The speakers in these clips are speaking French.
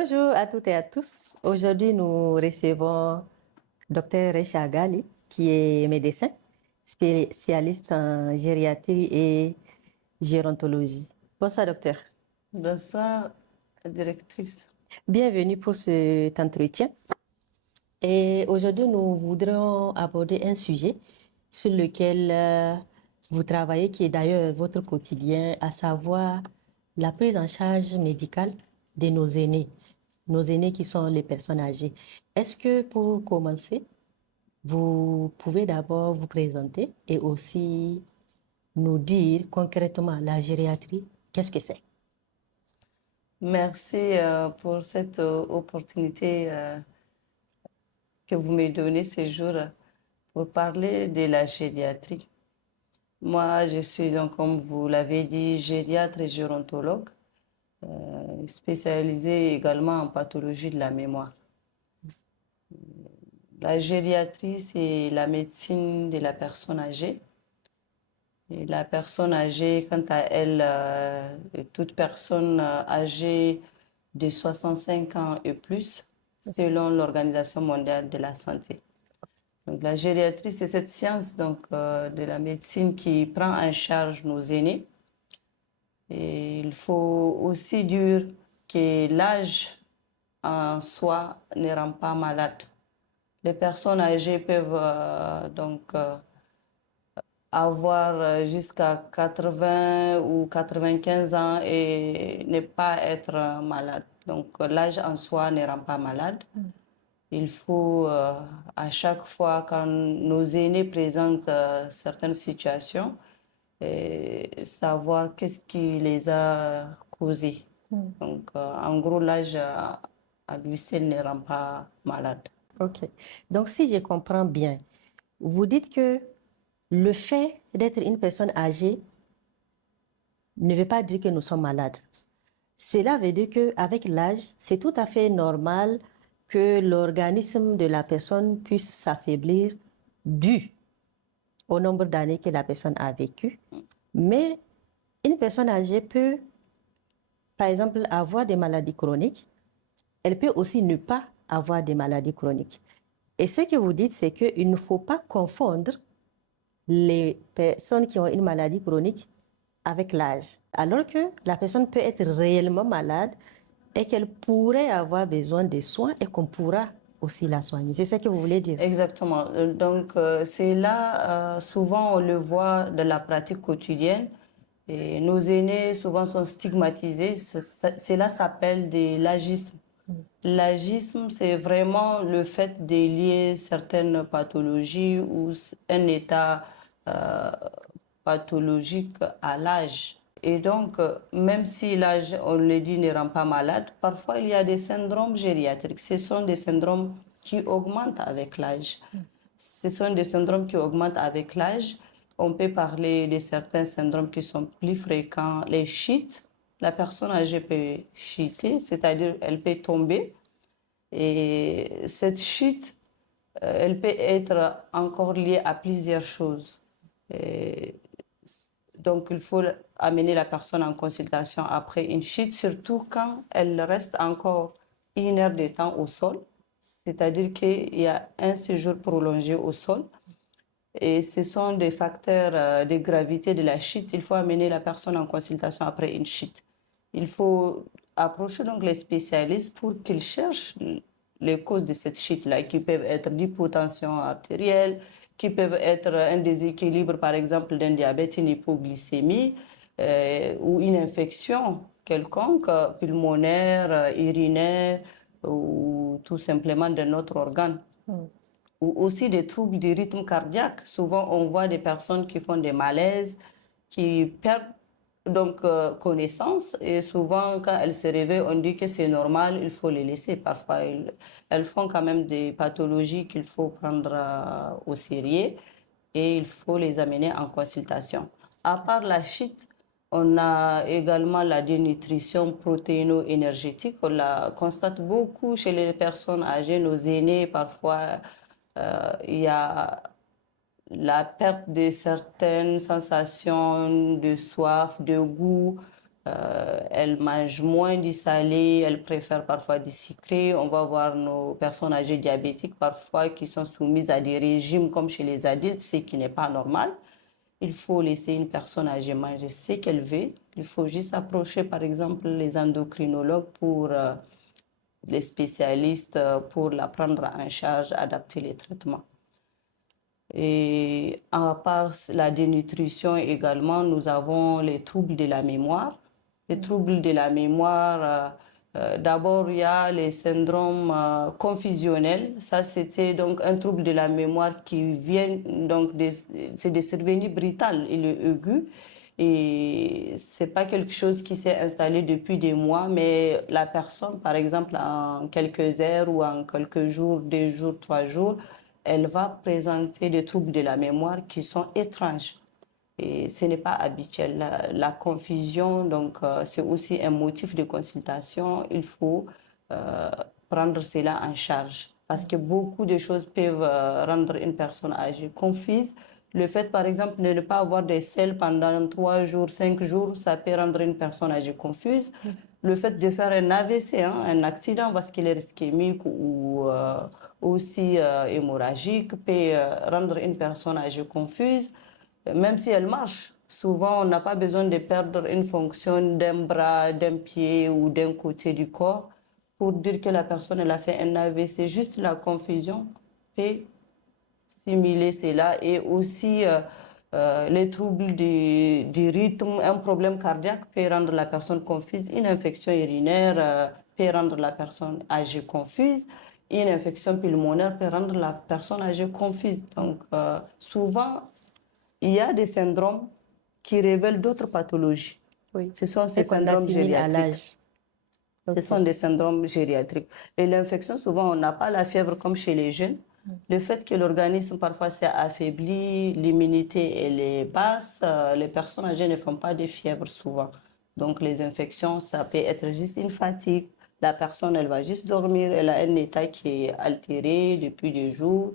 Bonjour à toutes et à tous. Aujourd'hui, nous recevons Dr Recha Gali, qui est médecin, spécialiste en gériatrie et gérontologie. Bonsoir, docteur. Bonsoir, directrice. Bienvenue pour cet entretien. Et aujourd'hui, nous voudrions aborder un sujet sur lequel vous travaillez, qui est d'ailleurs votre quotidien, à savoir la prise en charge médicale de nos aînés. Nos aînés qui sont les personnes âgées. Est-ce que pour commencer, vous pouvez d'abord vous présenter et aussi nous dire concrètement la gériatrie, qu'est-ce que c'est? Merci pour cette opportunité que vous me donnez ces jours pour parler de la gériatrie. Moi, je suis donc, comme vous l'avez dit, gériatre et gérontologue, spécialisée également en pathologie de la mémoire. La gériatrie, c'est la médecine de la personne âgée. Et la personne âgée, quant à elle, toute personne âgée de 65 ans et plus, selon l'Organisation mondiale de la santé. Donc, la gériatrie, c'est cette science de la médecine qui prend en charge nos aînés. Et il faut aussi dire que l'âge en soi ne rend pas malade. Les personnes âgées peuvent avoir jusqu'à 80 ou 95 ans et ne pas être malade. Donc l'âge en soi ne rend pas malade. Il faut à chaque fois quand nos aînés présentent certaines situations, savoir qu'est-ce qui les a causées. Donc en gros, l'âge à lui seul ne rend pas malade. Ok. Donc, si je comprends bien, vous dites que le fait d'être une personne âgée ne veut pas dire que nous sommes malades. Cela veut dire qu'avec l'âge, c'est tout à fait normal que l'organisme de la personne puisse s'affaiblir dû au nombre d'années que la personne a vécu. Mais une personne âgée peut, par exemple, avoir des maladies chroniques. Elle peut aussi ne pas avoir des maladies chroniques. Et ce que vous dites, c'est qu'il ne faut pas confondre les personnes qui ont une maladie chronique avec l'âge. Alors que la personne peut être réellement malade et qu'elle pourrait avoir besoin de soins et qu'on pourra aussi la soigner. C'est ce que vous voulez dire? Exactement. Donc, c'est là, souvent, on le voit dans la pratique quotidienne. Et nos aînés, souvent, sont stigmatisés. Cela s'appelle de l'agisme. L'agisme, c'est vraiment le fait de lier certaines pathologies ou un état euh, pathologique à l'âge. Et donc, même si l'âge, on le dit, ne rend pas malade, parfois il y a des syndromes gériatriques. Ce sont des syndromes qui augmentent avec l'âge. Ce sont des syndromes qui augmentent avec l'âge. On peut parler de certains syndromes qui sont plus fréquents, les chutes. La personne âgée peut chuter, c'est-à-dire elle peut tomber. Et cette chute, elle peut être encore liée à plusieurs choses. Et donc, il faut amener la personne en consultation après une chute, surtout quand elle reste encore 1 heure de temps au sol, c'est-à-dire qu'il y a un séjour prolongé au sol. Et ce sont des facteurs de gravité de la chute. Il faut amener la personne en consultation après une chute. Il faut approcher donc les spécialistes pour qu'ils cherchent les causes de cette chute-là, qui peuvent être l'hypotension artérielle, qui peuvent être un déséquilibre, par exemple, d'un diabète, une hypoglycémie ou une infection quelconque, pulmonaire, urinaire ou tout simplement de notre organe. Ou aussi des troubles du rythme cardiaque. Souvent, on voit des personnes qui font des malaises, qui perdent donc connaissance et souvent quand elles se réveillent, on dit que c'est normal, il faut les laisser. Parfois, elles font quand même des pathologies qu'il faut prendre au sérieux et il faut les amener en consultation. À part la chute, on a également la dénutrition protéino-énergétique. On la constate beaucoup chez les personnes âgées, nos aînés. Parfois, il y a la perte de certaines sensations de soif, de goût, elles mangent moins du salé, elles préfèrent parfois du sucré. On va voir nos personnes âgées diabétiques parfois qui sont soumises à des régimes comme chez les adultes, ce qui n'est pas normal. Il faut laisser une personne âgée manger ce qu'elle veut. Il faut juste approcher par exemple les endocrinologues pour les spécialistes pour la prendre en charge, adapter les traitements. Et à part la dénutrition également, nous avons les troubles de la mémoire. Les troubles de la mémoire, d'abord il y a les syndromes confusionnels. Ça c'était donc un trouble de la mémoire qui vient donc c'est des survenus brutales et le aigu. Et c'est pas quelque chose qui s'est installé depuis des mois, mais la personne, par exemple, en quelques heures ou en quelques jours, 2 jours, 3 jours, elle va présenter des troubles de la mémoire qui sont étranges. Et ce n'est pas habituel. La confusion, donc, c'est aussi un motif de consultation. Il faut prendre cela en charge parce que beaucoup de choses peuvent rendre une personne âgée confuse. Le fait, par exemple, de ne pas avoir des selles pendant 3 jours, 5 jours, ça peut rendre une personne âgée confuse. Le fait de faire un AVC, hein, un accident vasculaire ischémique ou aussi hémorragique, peut rendre une personne âgée confuse, même si elle marche. Souvent, on n'a pas besoin de perdre une fonction d'un bras, d'un pied ou d'un côté du corps pour dire que la personne elle a fait un AVC. Juste la confusion peut stimuler cela et aussi les troubles du rythme, un problème cardiaque peut rendre la personne confuse, une infection urinaire peut rendre la personne âgée confuse, une infection pulmonaire peut rendre la personne âgée confuse. Donc souvent, il y a des syndromes qui révèlent d'autres pathologies. Oui. Ce sont ces Et qu'on syndromes assimile à gériatriques. l'âge. Ce Ok. sont des syndromes gériatriques. Et l'infection, souvent, on n'a pas la fièvre comme chez les jeunes. Le fait que l'organisme parfois s'est affaibli, l'immunité elle est basse, les personnes âgées ne font pas de fièvre souvent. Donc les infections, ça peut être juste une fatigue. La personne, elle va juste dormir, elle a un état qui est altéré depuis des jours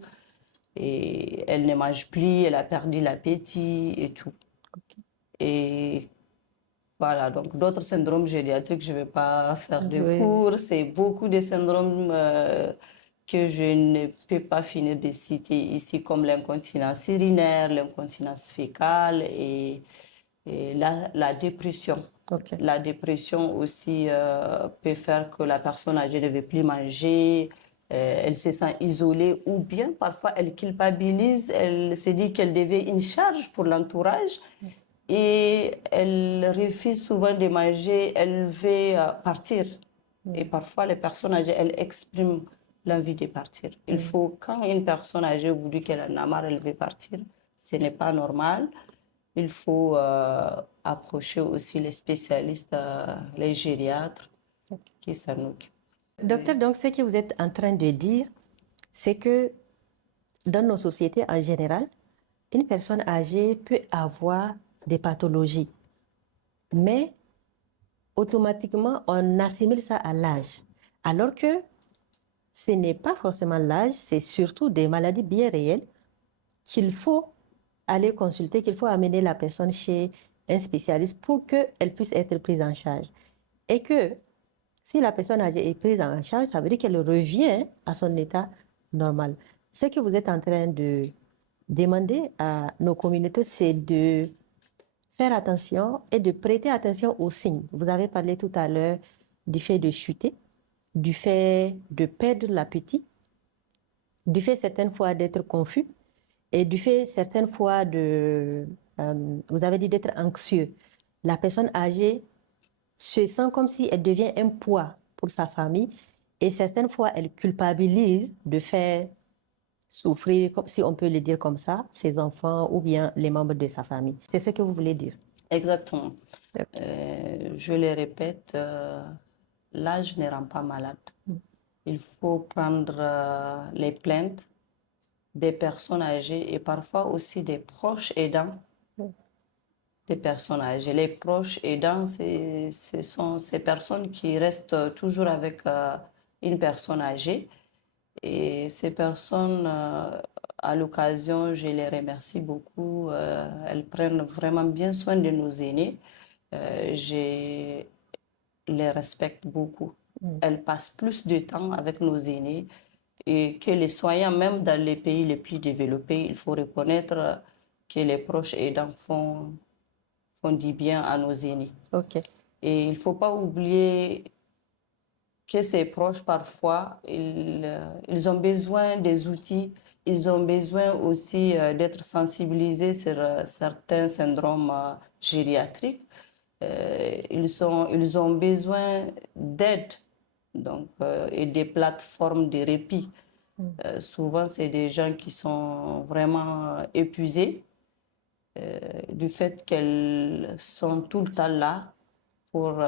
et elle ne mange plus, elle a perdu l'appétit et tout. Et voilà, donc d'autres syndromes gériatriques, je ne vais pas faire de Oui. cours. C'est beaucoup de syndromes que je ne peux pas finir de citer ici, comme l'incontinence urinaire, l'incontinence fécale et la dépression. Ok. La dépression aussi peut faire que la personne âgée ne veut plus manger, elle se sent isolée ou bien parfois elle culpabilise, elle se dit qu'elle devait une charge pour l'entourage et elle refuse souvent de manger, elle veut partir. Et parfois, les personnes âgées, elles expriment l'envie de partir. Il faut, quand une personne âgée vous dit qu'elle en a marre, elle veut partir, ce n'est pas normal. Il faut approcher aussi les spécialistes, les gériatres qui s'en occupent. Docteur, donc ce que vous êtes en train de dire, c'est que dans nos sociétés en général, une personne âgée peut avoir des pathologies, mais automatiquement, on assimile ça à l'âge. Alors que ce n'est pas forcément l'âge, c'est surtout des maladies bien réelles qu'il faut aller consulter, qu'il faut amener la personne chez un spécialiste pour qu'elle puisse être prise en charge. Et que si la personne âgée est prise en charge, ça veut dire qu'elle revient à son état normal. Ce que vous êtes en train de demander à nos communautés, c'est de faire attention et de prêter attention aux signes. Vous avez parlé tout à l'heure du fait de chuter, du fait de perdre l'appétit, du fait certaines fois d'être confus et du fait certaines fois vous avez dit d'être anxieux. La personne âgée se sent comme si elle devient un poids pour sa famille et certaines fois elle culpabilise de faire souffrir, si on peut le dire comme ça, ses enfants ou bien les membres de sa famille. C'est ce que vous voulez dire. Exactement. Ok. Je le répète, l'âge ne rend pas malade. Il faut prendre les plaintes des personnes âgées et parfois aussi des proches aidants des personnes âgées. Les proches aidants, ce sont ces personnes qui restent toujours avec une personne âgée. Et ces personnes, à l'occasion, je les remercie beaucoup. Elles prennent vraiment bien soin de nos aînés. Je les respecte beaucoup. Mm. Elles passent plus de temps avec nos aînés et que les soignants, même dans les pays les plus développés, il faut reconnaître que les proches aidants font du bien à nos aînés. Ok. Et il ne faut pas oublier que ces proches, parfois, ils ont besoin des outils, ils ont besoin aussi d'être sensibilisés sur certains syndromes gériatriques. Ils ont besoin d'aide donc, et des plateformes de répit. Mm. Souvent, c'est des gens qui sont vraiment épuisés du fait qu'elles sont tout le temps là pour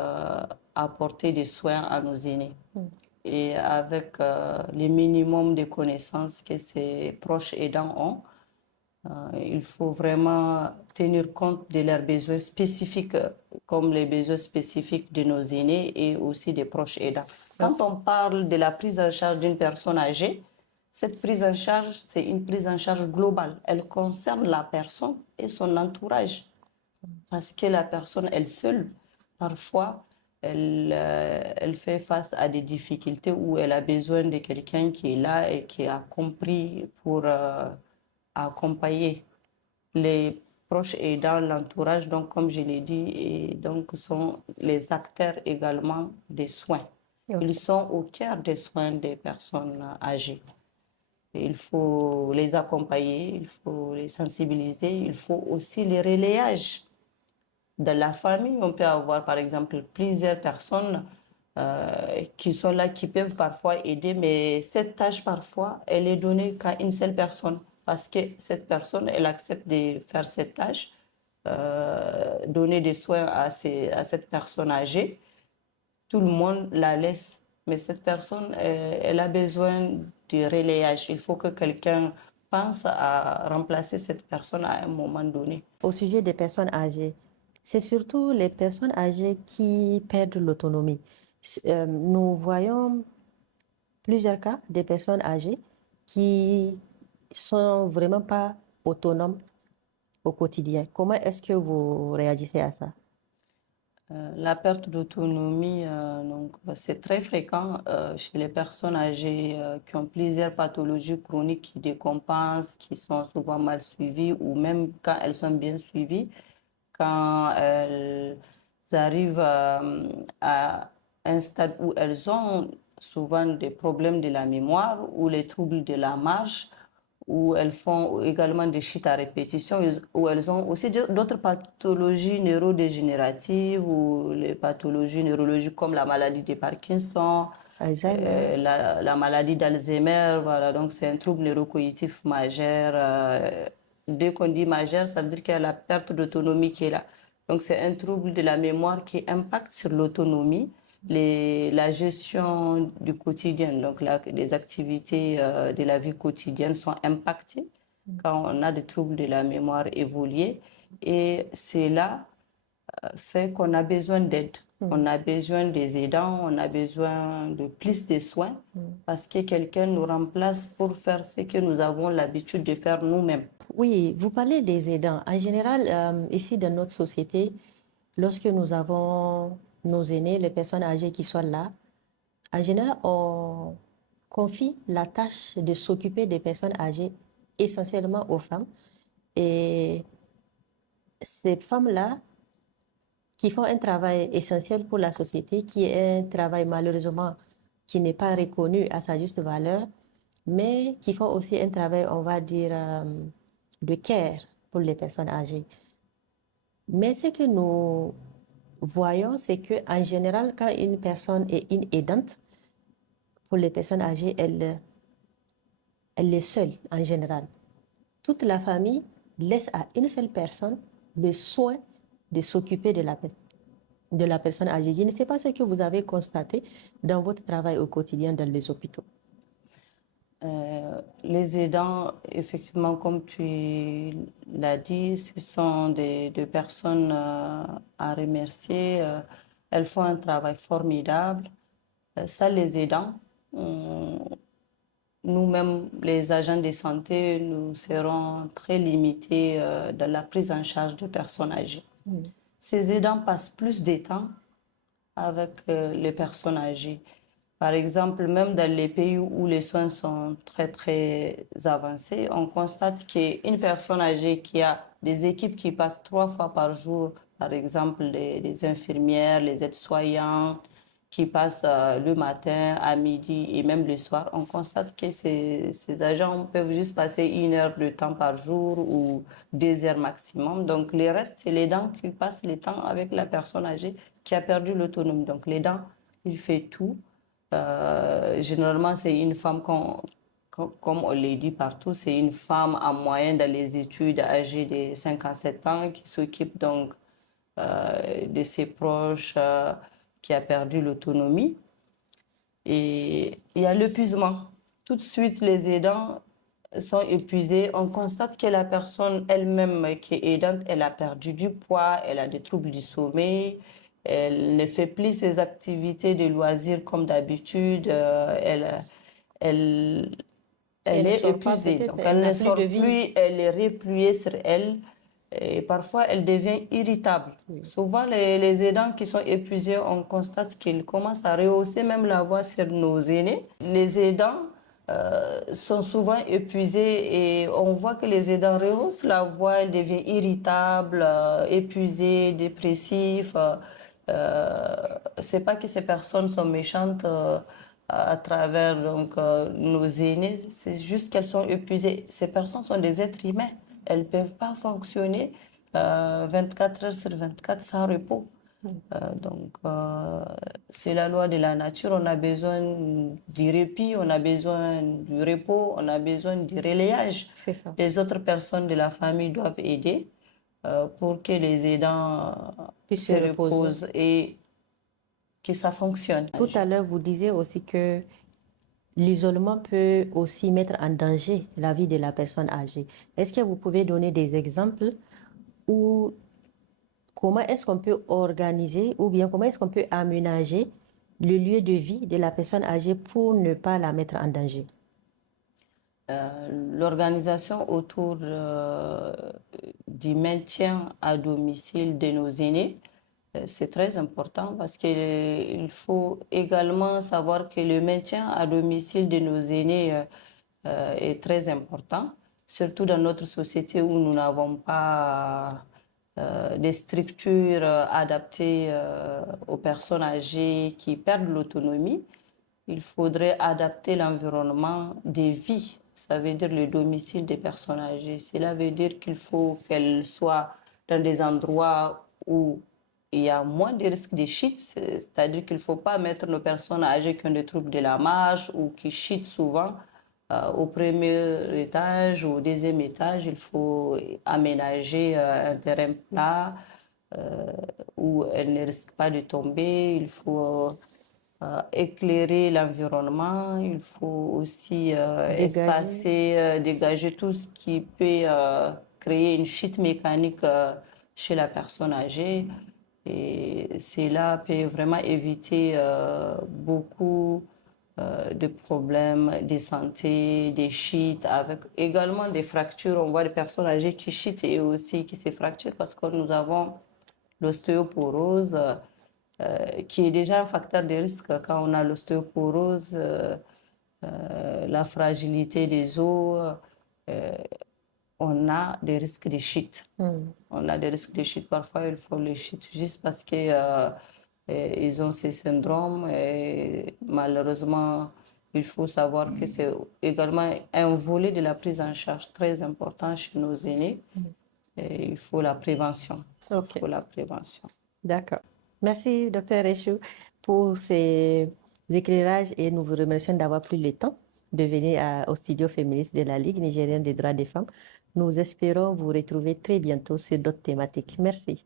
apporter des soins à nos aînés. Mm. Et avec le minimum de connaissances que ces proches aidants ont, il faut vraiment tenir compte de leurs besoins spécifiques, comme les besoins spécifiques de nos aînés et aussi des proches aidants. Quand on parle de la prise en charge d'une personne âgée, cette prise en charge, c'est une prise en charge globale. Elle concerne la personne et son entourage. Parce que la personne, elle seule, parfois, elle fait face à des difficultés où elle a besoin de quelqu'un qui est là et qui a compris pour accompagner les proches aidants, l'entourage, donc comme je l'ai dit, et donc sont les acteurs également des soins. Ok. Ils sont au cœur des soins des personnes âgées. Et il faut les accompagner, il faut les sensibiliser, il faut aussi les relayages. Dans la famille, on peut avoir par exemple plusieurs personnes qui sont là, qui peuvent parfois aider, mais cette tâche parfois, elle est donnée qu'à une seule personne parce que cette personne, elle accepte de faire cette tâche, donner des soins à cette personne âgée. Tout le monde la laisse, mais cette personne, elle a besoin de relayage. Il faut que quelqu'un pense à remplacer cette personne à un moment donné. Au sujet des personnes âgées, c'est surtout les personnes âgées qui perdent l'autonomie. Nous voyons plusieurs cas des personnes âgées qui sont vraiment pas autonomes au quotidien. Comment est-ce que vous réagissez à ça? La perte d'autonomie, donc, c'est très fréquent chez les personnes âgées qui ont plusieurs pathologies chroniques qui décompensent, qui sont souvent mal suivies ou même quand elles sont bien suivies, quand elles arrivent à un stade où elles ont souvent des problèmes de la mémoire ou les troubles de la marche, où elles font également des chutes à répétition, où elles ont aussi d'autres pathologies neurodégénératives ou les pathologies neurologiques comme la maladie de Parkinson, Alzheimer? la maladie d'Alzheimer. Voilà, donc c'est un trouble neurocognitif majeur. Dès qu'on dit majeur, ça veut dire qu'il y a la perte d'autonomie qui est là. Donc c'est un trouble de la mémoire qui impacte sur l'autonomie, la gestion du quotidien, donc les activités de la vie quotidienne sont impactées quand on a des troubles de la mémoire évolués. Et cela fait qu'on a besoin d'aide. On a besoin des aidants, on a besoin de plus de soins parce que quelqu'un nous remplace pour faire ce que nous avons l'habitude de faire nous-mêmes. Oui, vous parlez des aidants. En général, ici dans notre société, lorsque nous avons nos aînés, les personnes âgées qui sont là, en général, on confie la tâche de s'occuper des personnes âgées essentiellement aux femmes. Et ces femmes-là, qui font un travail essentiel pour la société, qui est un travail malheureusement qui n'est pas reconnu à sa juste valeur, mais qui font aussi un travail, on va dire, de care pour les personnes âgées. Mais ce que nous voyons, c'est qu'en général, quand une personne est une aidante, pour les personnes âgées, elle est seule en général. Toute la famille laisse à une seule personne le soin de s'occuper de la personne âgée. Je ne sais pas ce que vous avez constaté dans votre travail au quotidien dans les hôpitaux. Les aidants, effectivement, comme tu l'as dit, ce sont des personnes à remercier. Elles font un travail formidable. Ça, les aidants, nous-mêmes, les agents de santé, nous serons très limités dans la prise en charge de personnes âgées. ces aidants passent plus de temps avec les personnes âgées. Par exemple, même dans les pays où les soins sont très, très avancés, on constate qu'une personne âgée qui a des équipes qui passent 3 fois par jour, par exemple les infirmières, les aides-soignants, qui passent le matin, à midi et même le soir, on constate que ces agents peuvent juste passer 1 heure de temps par jour ou 2 heures maximum. Donc, les restes, c'est les dents qui passent le temps avec la personne âgée qui a perdu l'autonomie. Donc, les dents, il fait tout. Généralement, c'est une femme, comme on l'a dit partout, c'est une femme en moyenne dans les études âgée de 57 ans qui s'occupe donc de ses proches, qui a perdu l'autonomie. Et il y a l'épuisement. Tout de suite, les aidants sont épuisés. On constate que la personne elle-même qui est aidante, elle a perdu du poids, elle a des troubles du sommeil, elle ne fait plus ses activités de loisirs comme d'habitude, elle, Elle elle ne est sort pas, épuisée. peut-être, Donc elle elle n'a ne plus de sort vie. plus, elle est repliée sur elle. Et parfois, elle devient irritable. Souvent, les aidants qui sont épuisés, on constate qu'ils commencent à rehausser même la voix sur nos aînés. Les aidants sont souvent épuisés et on voit que les aidants rehaussent la voix, ils deviennent irritables, épuisés, dépressifs. C'est pas que ces personnes sont méchantes à travers donc, nos aînés, c'est juste qu'elles sont épuisées. Ces personnes sont des êtres humains. Elles ne peuvent pas fonctionner 24 heures sur 24 sans repos. C'est la loi de la nature. On a besoin du répit, on a besoin du repos, on a besoin du relayage. C'est ça. Les autres personnes de la famille doivent aider pour que les aidants Puis se se reposer. reposent et que ça fonctionne. Tout à l'heure, vous disiez aussi que l'isolement peut aussi mettre en danger la vie de la personne âgée. Est-ce que vous pouvez donner des exemples où comment est-ce qu'on peut organiser ou bien comment est-ce qu'on peut aménager le lieu de vie de la personne âgée pour ne pas la mettre en danger? L'organisation autour du maintien à domicile de nos aînés, c'est très important parce qu'il faut également savoir que le maintien à domicile de nos aînés est très important, surtout dans notre société où nous n'avons pas des structures adaptées aux personnes âgées qui perdent l'autonomie. Il faudrait adapter l'environnement de vie. Ça veut dire le domicile des personnes âgées. Cela veut dire qu'il faut qu'elles soient dans des endroits où il y a moins de risques de chute, c'est-à-dire qu'il ne faut pas mettre nos personnes âgées qui ont des troubles de la marche ou qui chutent souvent au premier étage ou au deuxième étage. Il faut aménager un terrain plat où elles ne risquent pas de tomber. Il faut éclairer l'environnement, il faut aussi Dégager. espacer, dégager tout ce qui peut créer une chute mécanique chez la personne âgée. Et cela peut vraiment éviter beaucoup de problèmes de santé, des chutes, avec également des fractures. On voit des personnes âgées qui chutent et aussi qui se fracturent parce que nous avons l'ostéoporose, qui est déjà un facteur de risque quand on a l'ostéoporose, la fragilité des os, on a des risques de chute. On a des risques de chute. Parfois, il faut les chutes juste parce que ils ont ces syndromes. Et malheureusement, il faut savoir que c'est également un volet de la prise en charge très important chez nos aînés. Et il faut la prévention. Ok, Il faut la prévention. d'accord. Merci, docteur Réchou, pour ces éclairages et nous vous remercions d'avoir pris le temps de venir au studio féministe de la Ligue nigérienne des droits des femmes. Nous espérons vous retrouver très bientôt sur d'autres thématiques. Merci.